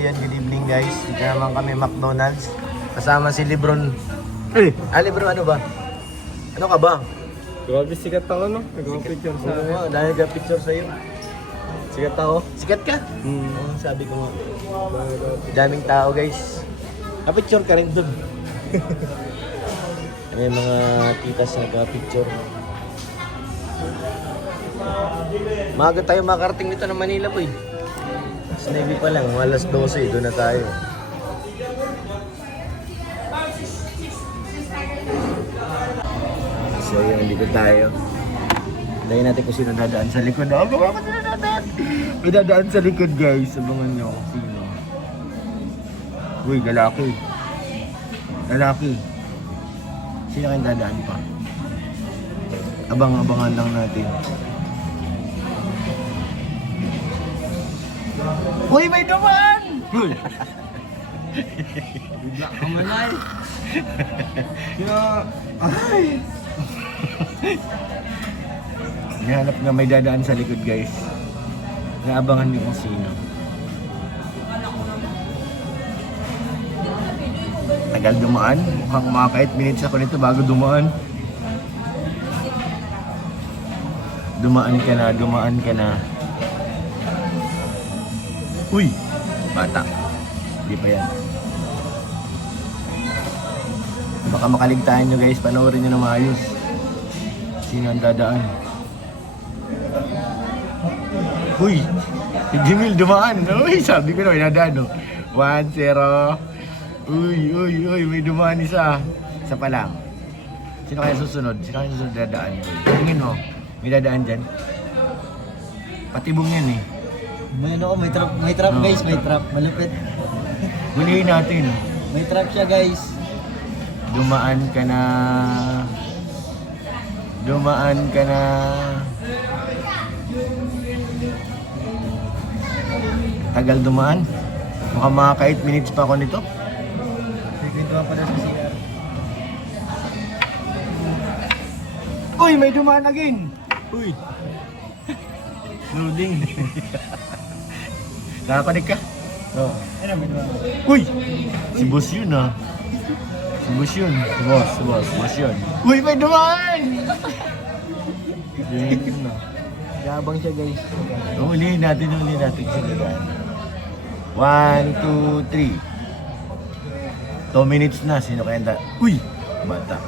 Yan, good evening guys. Dito naman kami McDonald's. Kasama si Lebron. Lebron ano ba? Ano ka ba? Grabe sikat ako, no? Nag-picture sa akin. Oo, dahil ka picture sa'yo. Sikat ako? Sikat ka? Oo, sabi ko nga. Daming tao guys. Ka-picture ka rin dun. May mga titas na nagka-picture. Maaga tayo makarating dito ng Manila boy. Sa Navy pa lang, alas 12, doon na tayo. So yun, dito tayo. Dahin natin kung sino dadaan sa likod. Ako ba sino dadaan? May dadaan sa likod guys. Abangan nyo kung sino. Uy, lalaki. Lalaki. Sino kayong dadaan pa? Abang-abangan lang natin. Uy, may dumaan! Uy! Bigla ka manay. Ay! Hinahanap na may dadaan sa likod guys. Naabangan niyo kung sino. Tagal dumaan. Mukhang mga kahit minutes ako nito bago dumaan. Dumaan ka na, dumaan ka na. Uy! Bata. Hindi pa yan. Baka makaligtaan nyo guys, panoorin nyo na maayos. Sino ang dadaan? Uy! Si Jimil dumaan. Uy! Sabi ko na may dadaan. 1-0. Uy! May dumaan isa. Isa pa lang. Sino kaya susunod? Sino kaya susunod dadaan? Tingin mo. May dadaan dyan. Patibong yan eh. May ano, may trap guys, may trap. Malupit. Hulihin natin. May trap siya guys. Dumaan ka na. Dumaan ka na. Tagal dumaan. Mukhang mga 8 minutes pa ako nito. Nagkwento pa na sa CR. Uy, may dumaan again. Uy. Loading. Nakakonek ka? Oo. Ano, may naman. Uy! Si boss yun ah. Si boss yun. Boss yun. Uy, may dumaan! Yun na. Yabang siya guys. Ulihin natin sa dadaan. 1, 2, 3. 2 minutes na. Sino kaya Uy! Bata.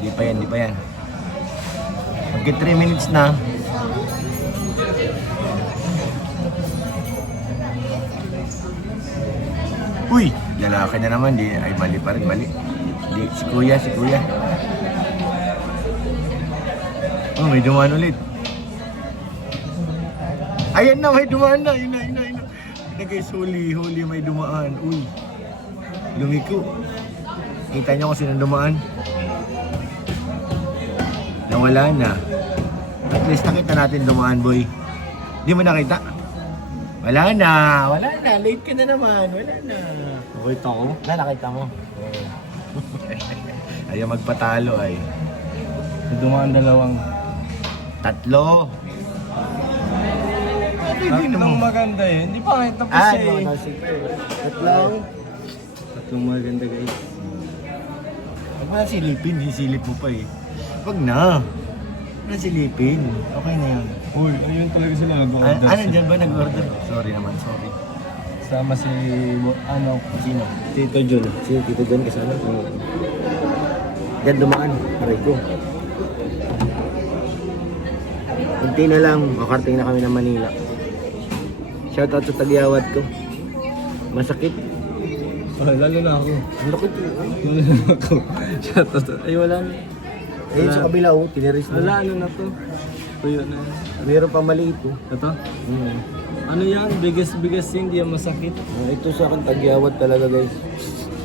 Hindi pa yan. Pagka 3 minutes na. Uy! Lalaki na naman. Ay, mali pa rin. Si kuya. Oh, may dumaan ulit. Ayan na, may dumaan na. Yun na guys, huli, may dumaan. Uy! Lumiko. Kita nyo kung sino dumaan. Nawala na. At least nakita natin dumaan, boy. Di mo nakita? Wala na. Late ka na naman. Wala na. Nakita ko. Nakita mo? Ayaw magpatalo ay. Dumaan dalawang. 3. Tatlong maganda eh. Hindi pa kayo tapos eh. Tatlong. Tatlong maganda guys. Huwag mo na silipin. Sisilip mo pa eh. Huwag na. Huwag na silipin. Okay na yan. Uy, ayun talaga sila nag-order. Ano dyan ba nag-order? Sorry. Sama si, Sino? Tito Jun. Sino Tito John kasama? Diyan dumaan. Aray ko. Kunti na lang. Makarating na kami ng Manila. Shoutout sa tagyawat ko. Masakit. Lalo na ako. Ang lakit. Lalo na ako. Shoutout. Ay, wala na. Ayun sa kabila oh. Tiniris Wala, na. ano na to? Tuyo na yan. Meron pa maliit oh. Ito? Ano yan? Biggest hindi yan masakit. Ito sa akin tagyawat talaga guys.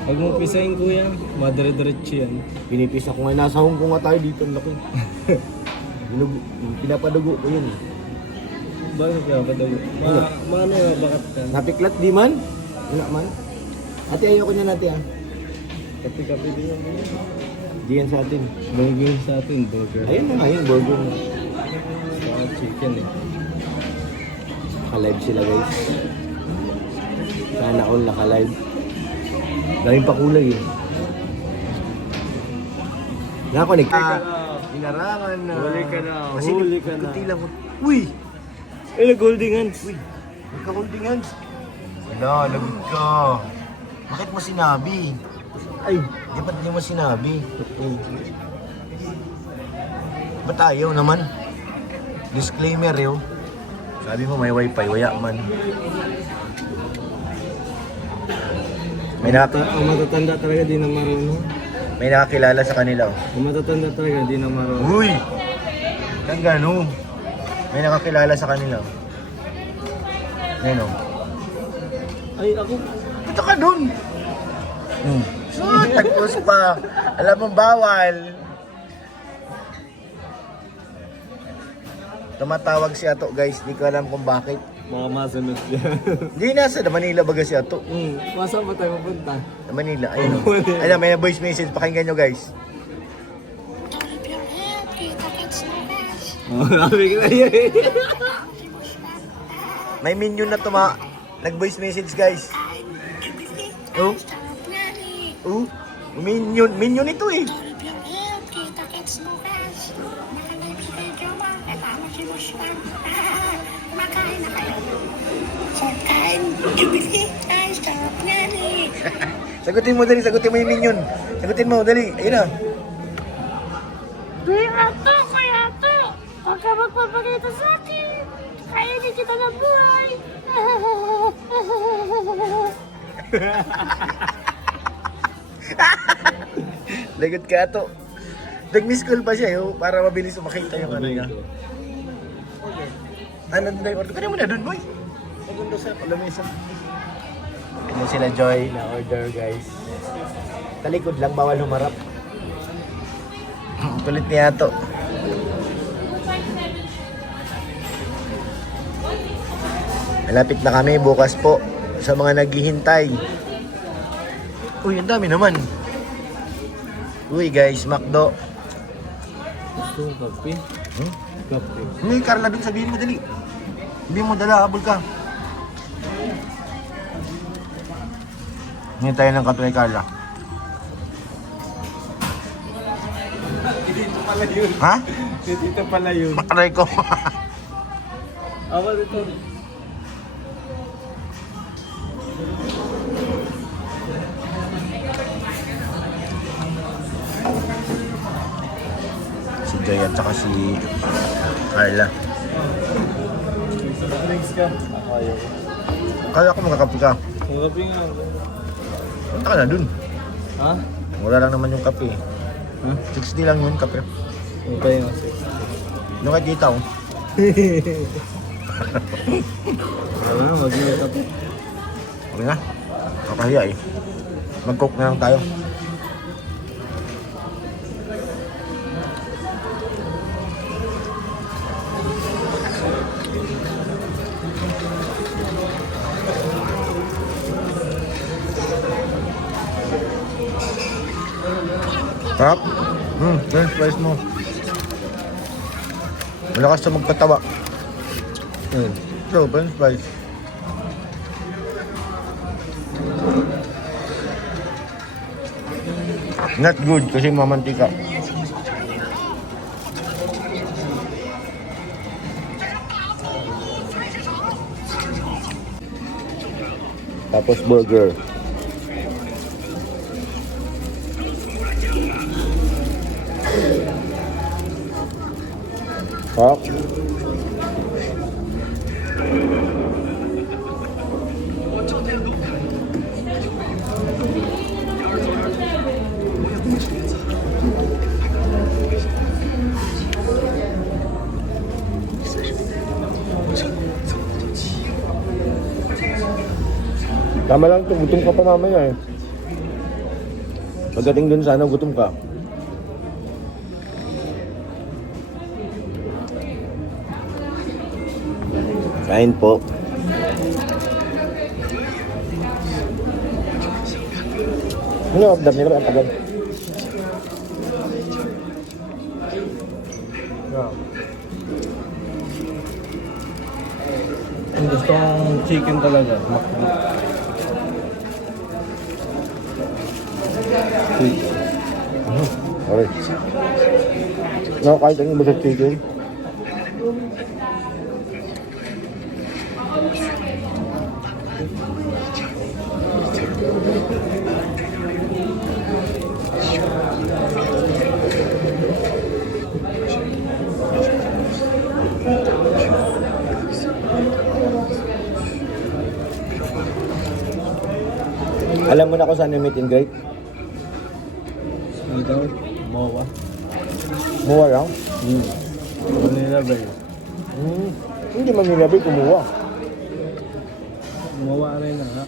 Pag mo pisahin kuya, madire-diretso yan. Pinipisa ko nga. Nasa Hong Kong nga tayo dito. Ang laki. Pinapadugo ko yun. Bakit ka ba daw? Maano yung bakat ka? Napiklat di man? Wala man? Ate ayoko niya natin ah. Kapi-kapi din yan. Di yan sa atin. Burger sa atin, burger. Ayun na nga yung burger. Saka chicken eh. Naka-live sila guys. Sana all naka-live. Daming pakulay eh. Nakakonek ka. Inarangan na. Huli ka na, Kasi huli ka na. kunti lang. Uy! Ay, nag-holding hands. Uy! Nagka-holding hands. Wala, lagot ka. Bakit mo sinabi? Ay. Di ba't di mo sinabi? Ba't ayaw naman? Disclaimer yun. Sabi mo may wifi, waya man. Ang matatanda talaga di na marunong. May nakakilala sa kanila. Oh. Ang matatanda talaga di na marunong. Uy! Kang gano? May nakakilala sa kanila. Ayun o. Ay, ako. Ito ka dun! Tagpos pa. Alam mo bawal. Tumatawag si Ato guys. Di ko alam kung bakit. Baka masunod siya. Hindi nasa Manila baga si Ato. Masaan ba tayo mapunta? Sa Manila. Ayun o. Ayun, may voice message. Pakinggan nyo guys. Oh, sabi ko na yun. May minion na nag-voice message guys. Oh. Oh. Minion ito eh. Sagutin mo dali, sagutin mo yung minion. Sagutin mo, dali. Ayun na. Kuya Ato! Huwag ka magpapakita sa akin! Kaya di kita ng buhay! Lagot ka Ato. Nag-miss call pa siya yo, para mabilis makita yung ano niya. Nandun na yung order. Kaya mo na dun, boy. Nandun doon sa palamesa. Ano sila Joy na order guys. Talikod lang, bawal humarap. Kulit niya to. Malapit na kami bukas po sa mga naghihintay. Uy, ang dami naman. Uy guys, McDo. Gusto mo kape? Kape. May Carla dun, sabihin mo dali. Hindi mo dala, habol ka. Ngayon tayo ng kape kay Carla. Dito pala yun. Ha? Dito pala yun. Makaray ko. Ako dito. Si Joy at saka si Carla. Drinks ka? Ako ayaw. Kaya ko magkakape ka. Ang kape nga. Punta ka na dun. Ha? Wala lang naman yung kape. Ha? 60 lang yun kape. Okay nga sis. Yung kay kita oh. Wala na, mag-iwa kape. Okay na. Kakahiya eh. Mag-coke na lang tayo. Sarap. French fries mo. Malakas na magpatawa. So, french fries. Not good kasi mamantika. Tapos burger. Sarap. Tama lang ito, gutom ka pa mamaya eh. Pagdating dun sana, gutom ka. Kain po. Ano, abdam nila ba? Ang tagal. Ang gusto kong chicken talaga. sweet. Okay. No, kahit anong basta chicken. Alam mo na kung saan yung meet and greet? Ano daw? Mawa. Muwa lang? Manila Bay. Hindi Manila Bay, kumuha. Mawa rin na nga.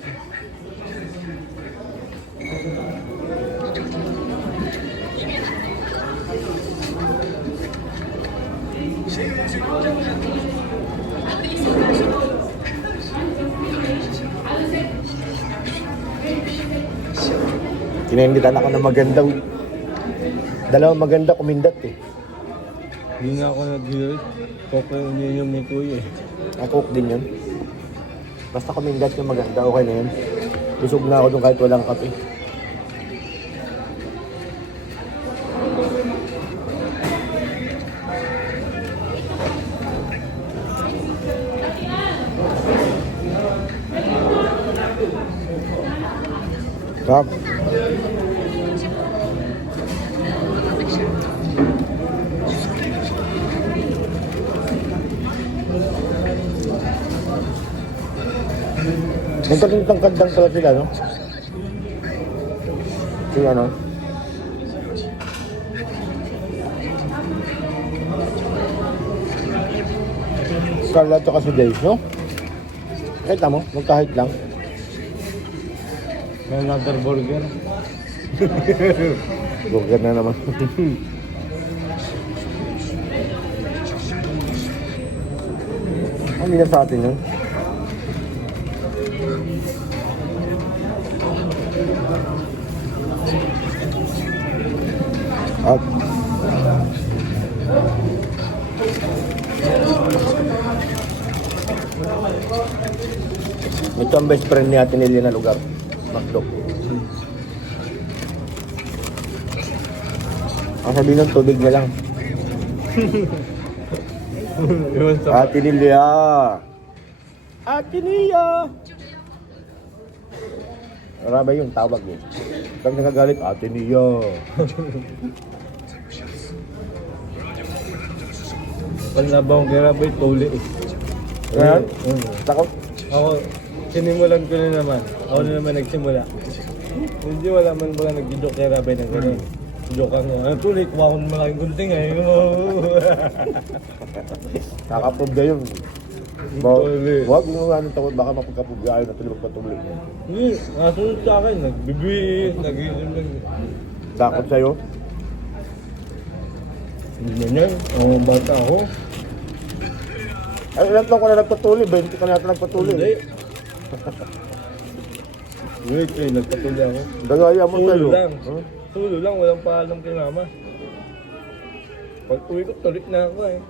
Kinaingitan ako ng maganda. Dalawang maganda kumindat eh. Hindi nga ako nag-heal. Koko yung ininom ni Kuya eh. Coke din yun. Basta kumindat yung maganda, okay na yun. Busog na ako dun kahit walang kape. Kap. Nagkatang-tangkad lang pala sila, no? Si ano? Carla at si Dave, no? Kita mo, magkahit lang. May another burger. Burger na naman. Hindi na sa atin yun. At ito ang best friend ni Ate Nelia na lugar. Macdo. Ang sabihin ng tubig na lang. Yun sa... Ate Nelia! Ate Nelia! Maraba yung tawag eh. Pag nagagalit, Ate Nelia! Pag nabang kirabay, tuli eh. Ngayon? Mm. Takot? Ako, sinimulan ko na naman. Ako na naman nagsimula. Hindi wala man ba nag-joke kirabay ng gano'n. Joke ako. Ano tuli, kuha ko ng malaking gunting eh. Kakaprove na yun. Tuli. Huwag yung ano takot, baka mapagkaprove ayaw na tuloy magpatuloy. Hindi, nasunod sa akin. Nagbibihit, nag-iinom lang. Takot sa'yo? Hindi na yan. Ang bata ako. Ay, ilan taon ko na nagpatuloy? 20 ka na natin nagpatuloy. Hindi. Wait, nagpatuloy ako. Dagaya mo Tulo sa'yo. lang. Huh? Tulo lang, walang paalam kay mama. Pag uwi ko, tulik na ako eh.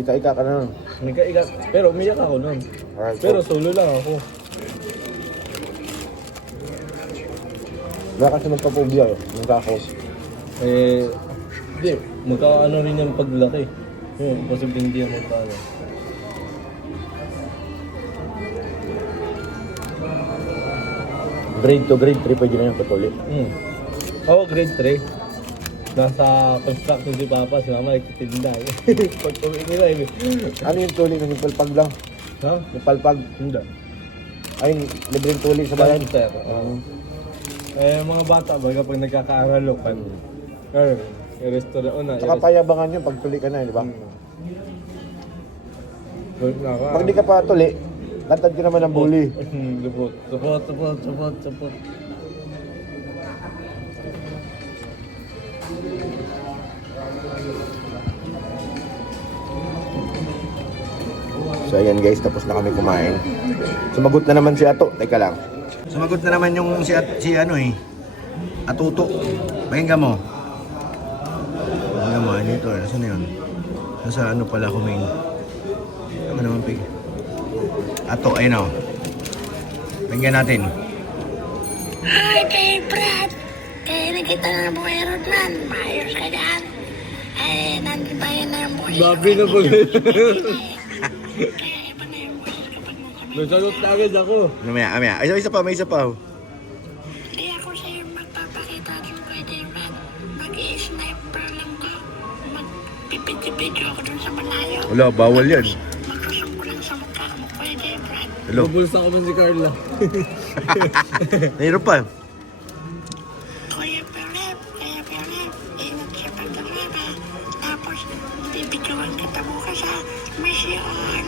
Ika-ika ka na. Nagka-ikat. Pero umiyak ako nun. Alright, Pero solo lang ako. wala kasi magpapubya eh. Yung takot. Eh, hindi. Magkakaano rin yung paglaki. Yun, posible hindi yung magkakaano. Grade 2, grade 3 pwede na yung patuloy. Ako grade 3. Nasa construction si Papa, si Mama nagtitinda. Pag uwi nila eh. Ano yung tuli ng palpag lang? Ha? Yung palpag? Hindi. Ay, libreng tuli sa bayan. Sir. Eh, mga bata ba kapag nagkakaaralo pag yung restaurant na. Saka payabangan yun pag tuli ka na, di ba? Pag di ka pa tuli, lantad ka naman ng bully. Support. So ayan guys, tapos na kami kumain. Sumagot na naman si Ato. Teka lang. Sumagot na naman yung si ano eh. Atuto. Pakinggan mo. Pakinggan mo, ano ito? Nasaan na yun? Nasa ano pala kumain. Tama naman pig. Ato, ayun o. Pakinggan natin. Hi, kay Brad. Kaya nakita na ang buhay Rodman. Maayos ka dyan. Ay, nandibayan na yung buhay. Babi na po. Kaya iba na yung buhay kapag mo kami. Nasagot na agad ako. Mamaya. Isa pa, may isa pa. Hindi ako sa'yo magpapakita ng pwede, Brad. Mag-i-sniper lang ka. Magpipidyo-pidyo ako dun sa malayo. Wala, bawal yan. Magsusok ko lang sa mukha mo. Pwede, Brad. Hello. Bubulsa ko man si Carla. Mayroon pa. Kuya Philip, ingat siya pagdamay ba? Tapos, bibidyoan kita bukas sa misyon.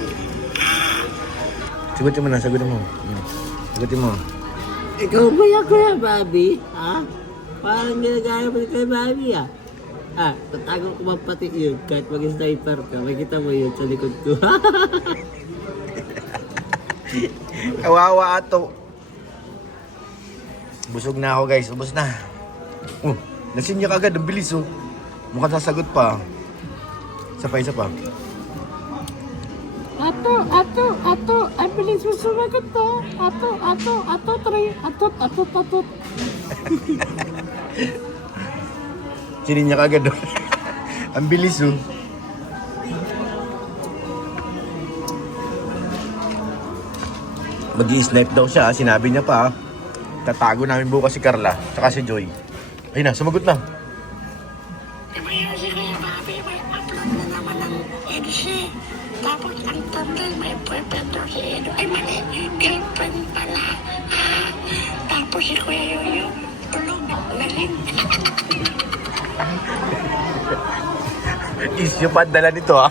Sagutin mo na, sagutin mo. Sagutin mo. Ikaw ba yan, Kuya Bobby? Ha? Parang ginagaya mo kay Bobby, ah. Tatago ko man pati yun. Kahit mag-sniper ka, makikita mo yun sa likod ko. Kawawa ato. Busog na ako guys, ubos na. Nasinya ka agad, ang bilis oh. Mukhang sasagot pa. Isa pa. Ato, ang bilis mo sumagot to. Ato, try. Atot. Sininya ka agad oh. Ang bilis oh. Mag-i-snipe daw siya, sinabi niya pa. Tatago namin bukas si Carla, tsaka si Joy. Ayun na, sumagot na. Diba yun si Kuya Bobby, may upload na naman ng EDC. Tapos ang thumbnail may boyfriend daw si Edo. Ay mali, girlfriend pala. Tapos si Kuya Yoyo, tulog, lasing. Isyo pa ang dala nito ah.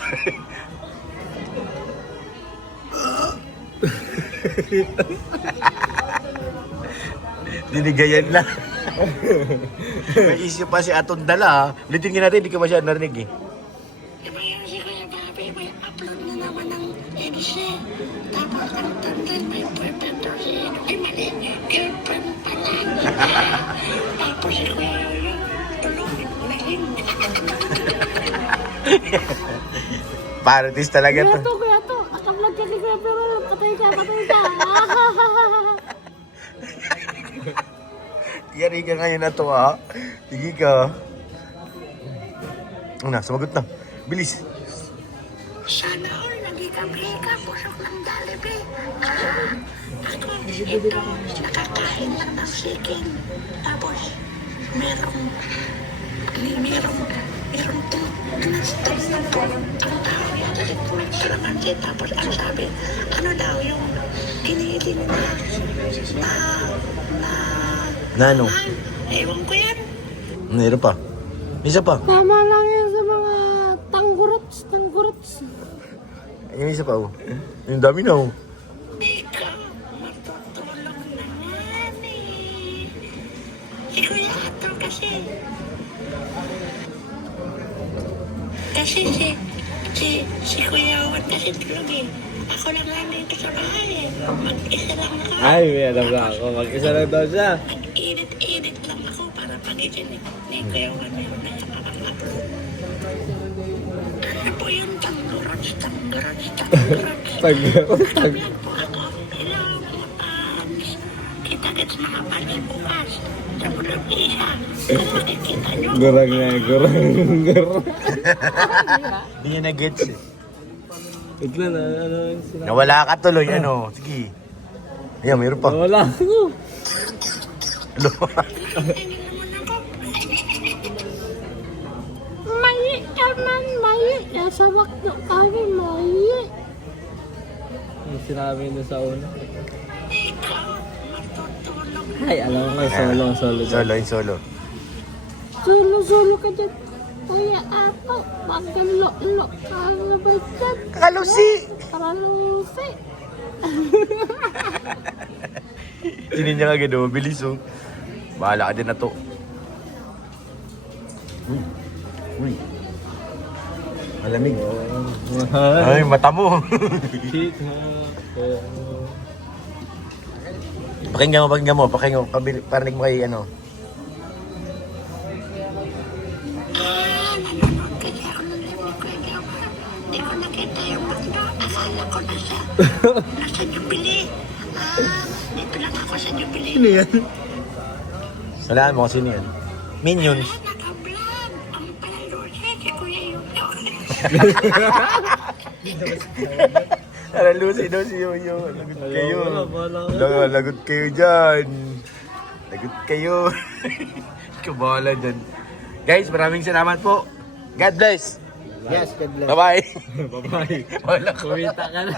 Dinigayan na. May isyo pa si Aton dala ah. Ulitin nga natin, hindi ka masyadong narinig eh. Diba yun si Kuya Bobby, may upload na naman ng EDC. Tapos ang thumbnail may boyfriend daw si Edo. Ay mali, girlfriend pala. Tapos si Kuya Yoyo, tulog, lasing. Paratis talaga to. Kuya to. Naka-vlog ka ni Kuya pero patay ka. Yari ka ngayon na to ha. Sige ka. Ano, sumagot na. Bilis. Sana all nagkikabli-ka, busok ng Jollibee. Ako, ito, nakakain lang ng chicken. Tapos, merong tinastong na po. Ang tao yata si Kalamansi. Tapos, ang sabi, ano daw yung kiniling Na ano? ewan ko yan. Mayroon pa. Isa pa. Tama lang yan sa mga tanggurots. Yung isa pa oh. Yung dami na oh. Ikaw, matutulog na yan eh. Si Kuya Ato kasi. Kasi si Kuya Owen kasi tulog eh. Ako lang lang dito sa bahay eh. Mag-isa lang ako. Ay, may alam na ako. Mag-isa lang daw siya. Mag-edit lang ako para pag-edit ni Kuya Owen yung nakakapag-upload. Ano po yung tanggurots? Tag. Nag-vlog po ako. Hello, mga fans. Kita-kits mga fans bukas. Sa Bulog Isa. Kung makikita nyo. Gurang. Hindi niya na-gets eh. Wait lang, ano yung sinabi? Nawala ka tuloy, ano. Sige. Ayan, mayroon pa. Wala ako. Ano? Mayi ka man, mayi. Nasa wakto kami, mayi. Yung sinabi niya sa una. Ikaw, matutulog. Ay, alam ko nga, solo. Solo. Solo ka dyan. Kuya Ato, magkalo-lo ka na ba dyan? Kalusi! Karalusi. Sinin niya agad oh. Bilis oh. Bahala ka din na to. Uy. Malamig. Ay, mata mo. Pakinggan mo. Parinig mo kay ano. Nanonood kasi ako ng live ni Kuya Gawa. Hindi ko nakita yung mundo. Akala ko nasa Jubilee. Dito lang ako sa Jubilee. Salaan mo kasi sino yan. Minions. Naka-vlog. Ang pala si Kuya Yuyo. Tara, Lucy daw si Yoyo. Lagot kayo. Wala ka. Lagot kayo dyan. Lagot kayo. Kabala dyan. Guys, maraming salamat po. God bless. Yes, God bless. Bye-bye. Bye-bye. Wala ko. Kumita ka na.